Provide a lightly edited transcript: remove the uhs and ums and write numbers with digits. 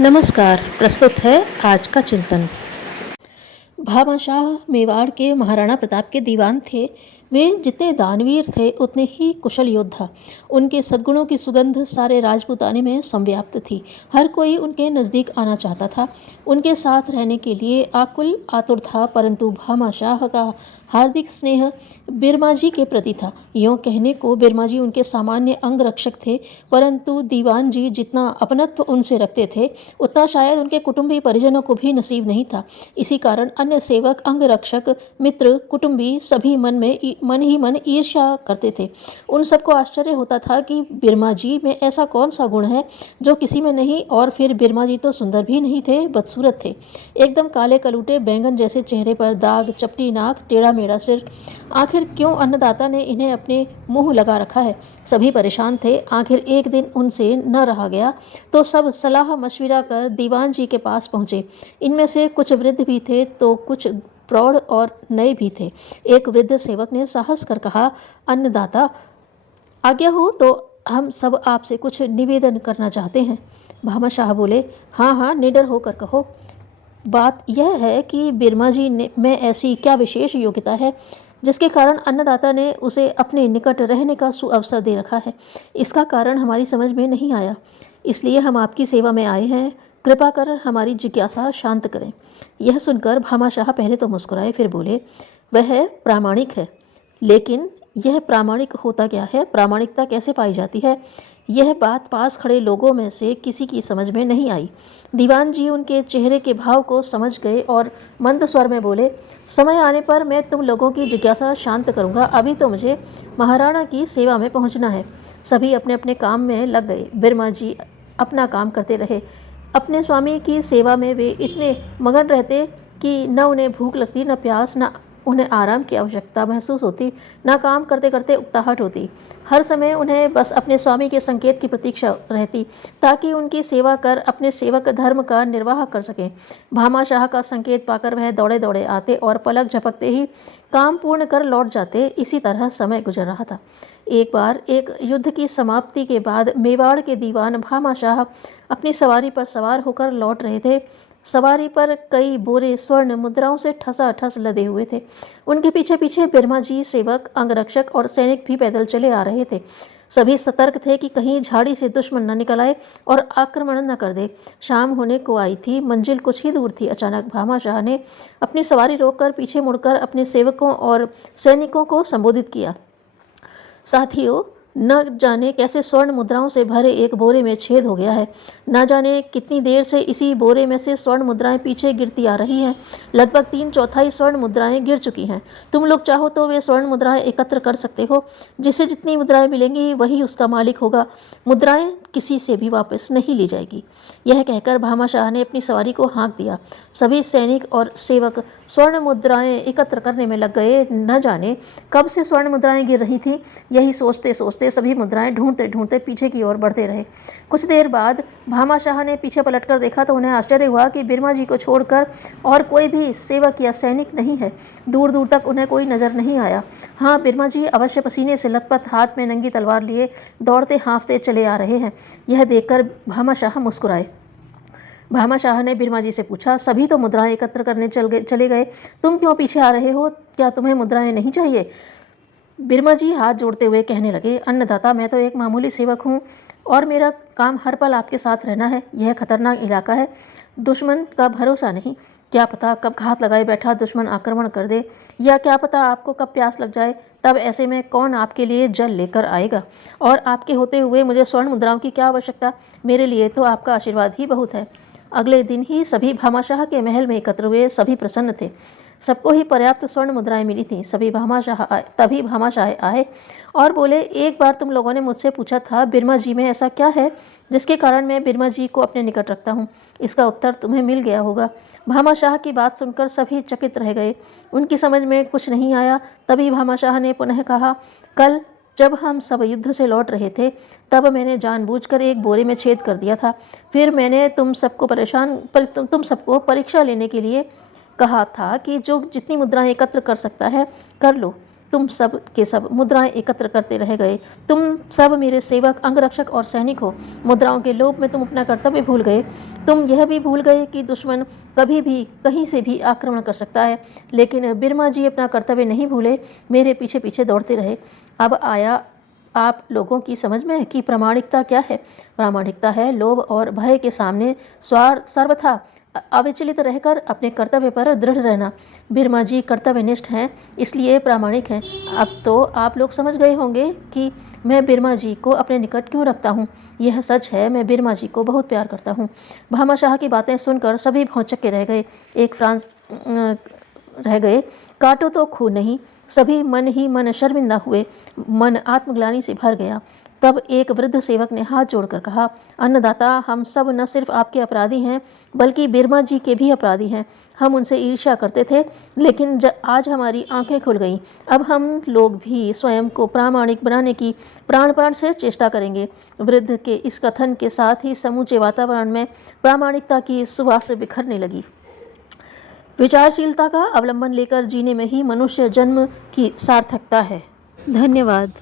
नमस्कार। प्रस्तुत है आज का चिंतन। भामाशाह मेवाड़ के महाराणा प्रताप के दीवान थे। वे जितने दानवीर थे उतने ही कुशल योद्धा। उनके सद्गुणों की सुगंध सारे राजपूताने में संव्याप्त थी। हर कोई उनके नज़दीक आना चाहता था, उनके साथ रहने के लिए आकुल आतुर था। परंतु भामाशाह का हार्दिक स्नेह बिरमाजी के प्रति था। यों कहने को बिरमाजी उनके सामान्य अंग रक्षक थे, परंतु दीवान जी जितना अपनत्व उनसे रखते थे उतना शायद उनके कुटुंबी परिजनों को भी नसीब नहीं था। इसी कारण अन्य सेवक, अंगरक्षक, मित्र, कुटुंबी सभी मन ही मन ईर्ष्या करते थे। उन सबको आश्चर्य होता था कि बिरमा जी में ऐसा कौन सा गुण है जो किसी में नहीं। और फिर बिरमा जी तो सुंदर भी नहीं थे, बदसूरत थे। एकदम काले कलूटे बैंगन जैसे चेहरे पर दाग, चपटी नाक, टेढ़ा मेढ़ा सिर। आखिर क्यों अन्नदाता ने इन्हें अपने मुंह लगा रखा है? सभी परेशान थे। आखिर एक दिन उनसे न रहा गया तो सब सलाह मशविरा कर दीवान जी के पास पहुँचे। इनमें से कुछ वृद्ध भी थे तो कुछ प्रौढ़ और नए भी थे। एक वृद्ध सेवक ने साहस कर कहा, अन्नदाता, आज्ञा हो तो हम सब आपसे कुछ निवेदन करना चाहते हैं। भामाशाह बोले, हाँ हाँ, निडर होकर कहो। बात यह है कि बिरमा जी में ऐसी क्या विशेष योग्यता है जिसके कारण अन्नदाता ने उसे अपने निकट रहने का सुअवसर दे रखा है। इसका कारण हमारी समझ में नहीं आया, इसलिए हम आपकी सेवा में आए हैं। कृपा कर हमारी जिज्ञासा शांत करें। यह सुनकर भामाशाह पहले तो मुस्कुराए, फिर बोले, वह प्रामाणिक है। लेकिन यह प्रामाणिक होता क्या है? प्रामाणिकता कैसे पाई जाती है? यह बात पास खड़े लोगों में से किसी की समझ में नहीं आई। दीवान जी उनके चेहरे के भाव को समझ गए और मंद स्वर में बोले, समय आने पर मैं तुम लोगों की जिज्ञासा शांत करूंगा। अभी तो मुझे महाराणा की सेवा में पहुंचना है। सभी अपने अपने काम में लग गए। बिरमा जी अपना काम करते रहे। अपने स्वामी की सेवा में वे इतने मगन रहते कि न उन्हें भूख लगती, न प्यास, न उन्हें आराम की आवश्यकता महसूस होती, न काम करते करते उकताहट होती। हर समय उन्हें बस अपने स्वामी के संकेत की प्रतीक्षा रहती ताकि उनकी सेवा कर अपने सेवक धर्म का निर्वाह कर सकें। भामाशाह का संकेत पाकर वह दौड़े दौड़े आते और पलक झपकते ही काम पूर्ण कर लौट जाते। इसी तरह समय गुजर रहा था। एक बार एक युद्ध की समाप्ति के बाद मेवाड़ के दीवान भामाशाह अपनी सवारी पर सवार होकर लौट रहे थे। सवारी पर कई बोरे स्वर्ण मुद्राओं से ठसाठस लदे हुए थे। उनके पीछे पीछे बिरमा जी, सेवक, अंगरक्षक और सैनिक भी पैदल चले आ रहे थे। सभी सतर्क थे कि कहीं झाड़ी से दुश्मन न निकल आए और आक्रमण न कर दे। शाम होने को आई थी, मंजिल कुछ ही दूर थी। अचानक भामाशाह ने अपनी सवारी रोककर पीछे मुड़कर अपने सेवकों और सैनिकों को संबोधित किया, साथियों, न जाने कैसे स्वर्ण मुद्राओं से भरे एक बोरे में छेद हो गया है। न जाने कितनी देर से इसी बोरे में से स्वर्ण मुद्राएं पीछे गिरती आ रही हैं। लगभग 3/4 स्वर्ण मुद्राएं गिर चुकी हैं। तुम लोग चाहो तो वे स्वर्ण मुद्राएं एकत्र कर सकते हो। जिसे जितनी मुद्राएं मिलेंगी वही उसका मालिक होगा। मुद्राएं किसी से भी वापस नहीं ली जाएगी। यह कहकर भामाशाह ने अपनी सवारी को हाँक दिया। सभी सैनिक और सेवक स्वर्ण मुद्राएं एकत्र करने में लग गए। न जाने कब से स्वर्ण मुद्राएं गिर रही थी। यही सोचते सोचते सभी मुद्राएं ढूंढते ढूंढते पीछे की ओर बढ़ते रहे। कुछ देर बाद भामाशाह ने पीछे पलटकर देखा तो उन्हें आश्चर्य हुआ कि बिरमा जी को छोड़कर और कोई भी सेवक या सैनिक नहीं है। दूर दूर तक उन्हें कोई नजर नहीं आया। हाँ, बिरमा जी अवश्य पसीने से लथपथ, हाथ में नंगी तलवार लिए दौड़ते हाँफते चले आ रहे हैं। यह देखकर भामाशाह मुस्कुराए। भामाशाह ने बिरमा जी से पूछा, सभी तो मुद्राएं एकत्र करने चले गए, तुम क्यों पीछे आ रहे हो? क्या तुम्हें मुद्राएं नहीं चाहिए? बिरमा जी हाथ जोड़ते हुए कहने लगे, अन्नदाता, मैं तो एक मामूली सेवक हूँ और मेरा काम हर पल आपके साथ रहना है। यह खतरनाक इलाका है, दुश्मन का भरोसा नहीं। क्या पता कब घात लगाए बैठा दुश्मन आक्रमण कर दे, या क्या पता आपको कब प्यास लग जाए। तब ऐसे में कौन आपके लिए जल लेकर आएगा? और आपके होते हुए मुझे स्वर्ण मुद्राओं की क्या आवश्यकता? मेरे लिए तो आपका आशीर्वाद ही बहुत है। अगले दिन ही सभी भामाशाह के महल में एकत्र हुए। सभी प्रसन्न थे। सबको ही पर्याप्त स्वर्ण मुद्राएं मिली थीं। तभी भामाशाह आए और बोले, एक बार तुम लोगों ने मुझसे पूछा था बिरमा जी में ऐसा क्या है जिसके कारण मैं बिरमा जी को अपने निकट रखता हूँ। इसका उत्तर तुम्हें मिल गया होगा। भामाशाह की बात सुनकर सभी चकित रह गए। उनकी समझ में कुछ नहीं आया। तभी भामाशाह ने पुनः कहा, कल जब हम सब युद्ध से लौट रहे थे तब मैंने जानबूझकर एक बोरे में छेद कर दिया था। फिर मैंने तुम सबको परीक्षा लेने के लिए कहा था कि जो जितनी मुद्राएं एकत्र कर सकता है कर लो। तुम सब के सब मुद्राएं एकत्र करते रह गए। तुम सब मेरे सेवक, अंगरक्षक और सैनिक हो। मुद्राओं के लोभ में तुम अपना कर्तव्य भूल गए। तुम यह भी भूल गए कि दुश्मन कभी भी कहीं से भी आक्रमण कर सकता है। लेकिन बिरमा जी अपना कर्तव्य नहीं भूले, मेरे पीछे पीछे दौड़ते रहे। अब आया आप लोगों की समझ में कि प्रामाणिकता क्या है। प्रामाणिकता है लोभ और भय के सामने सर्वथा अविचलित रहकर अपने कर्तव्य पर दृढ़ रहना। बिरमा जी कर्तव्यनिष्ठ हैं, इसलिए प्रामाणिक हैं। अब तो आप लोग समझ गए होंगे कि मैं बिरमा जी को अपने निकट क्यों रखता हूँ। यह सच है, मैं बिरमा जी को बहुत प्यार करता हूँ। भामाशाह की बातें सुनकर सभी भौंचक्के रह गए। एक फ्रांस रह गए, काटो तो खून नहीं। सभी मन ही मन शर्मिंदा हुए, मन आत्मग्लानि से भर गया। तब एक वृद्ध सेवक ने हाथ जोड़कर कहा, अन्नदाता, हम सब न सिर्फ आपके अपराधी हैं बल्कि बिरमा जी के भी अपराधी हैं। हम उनसे ईर्ष्या करते थे, लेकिन आज हमारी आंखें खुल गईं। अब हम लोग भी स्वयं को प्रामाणिक बनाने की प्राण प्राण से चेष्टा करेंगे। वृद्ध के इस कथन के साथ ही समूचे वातावरण में प्रामाणिकता की सुवास बिखरने लगी। विचारशीलता का अवलंबन लेकर जीने में ही मनुष्य जन्म की सार्थकता है। धन्यवाद।